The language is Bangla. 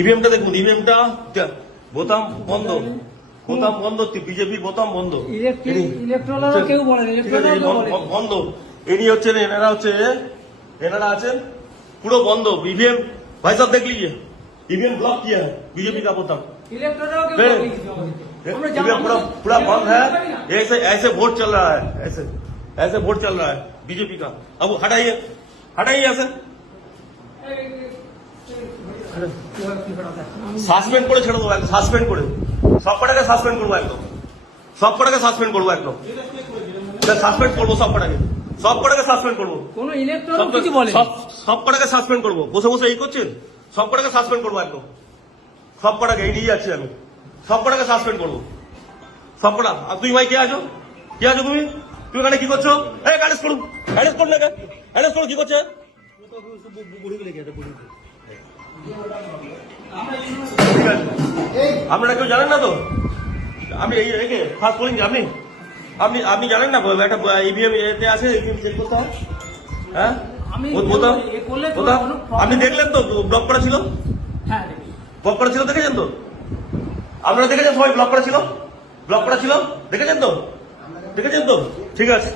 ইভিএমটা দেখুন, ইভিএমটা বোতাম বন্ধ, বোতাম বন্ধ, বিজেপির বোতাম বন্ধ, কেউ বলে বন্ধ। ইনি হচ্ছেন, এনারা আছেন পুরো বন্ধ। ईवीएम भाई साहब देख लीजिए, ईवीएम ब्लॉक किया है बीजेपी का बोतम, ईवीएम पूरा बंद है। ऐसे ऐसे वोट चल रहा है, ऐसे वोट चल रहा है बीजेपी का। अब हटाइए, हटाइए ऐसे সাসপেন্ড করে ছেড়ে দেবো, একদম সাসপেন্ড করে, সব কটাকে সাসপেন্ড করবো, একদম সব কটাকে সাসপেন্ড করবো, একদম সাসপেন্ড করবো, সব কটাকে সাসপেন্ড করবো, সব কটাকে সাসপেন্ড করবো। বসে বসে এই করছেন, সব কটাকে সাসপেন্ড করবো, একদম সব কটাকে এই নিয়ে যাচ্ছি আমি, সব কটাকে সাসপেন্ড করবো, সব কটা। আর তুই ভাই কে আছো, কে আছো তুমি? তুমি এখানে কি করছো? এই অ্যারেস্ট করুন, অ্যারেস্ট করুন, অ্যারেস্ট করুন, কি করছে? আপনারা কেউ জানেন না তো? আপনি একে ফার্স্ট বলিং, আপনি জানেন না একটা ইভিএম এতে আছে, ইভিএম চেক করতে হয়। হ্যাঁ, আপনি দেখলেন তো ব্লক করা ছিল, ব্লক করা ছিল, দেখেছেন তো? আপনারা দেখেছেন সবাই ব্লক করা ছিল, ব্লক করা ছিল, দেখেছেন তো? ঠিক আছে, ঠিক আছে।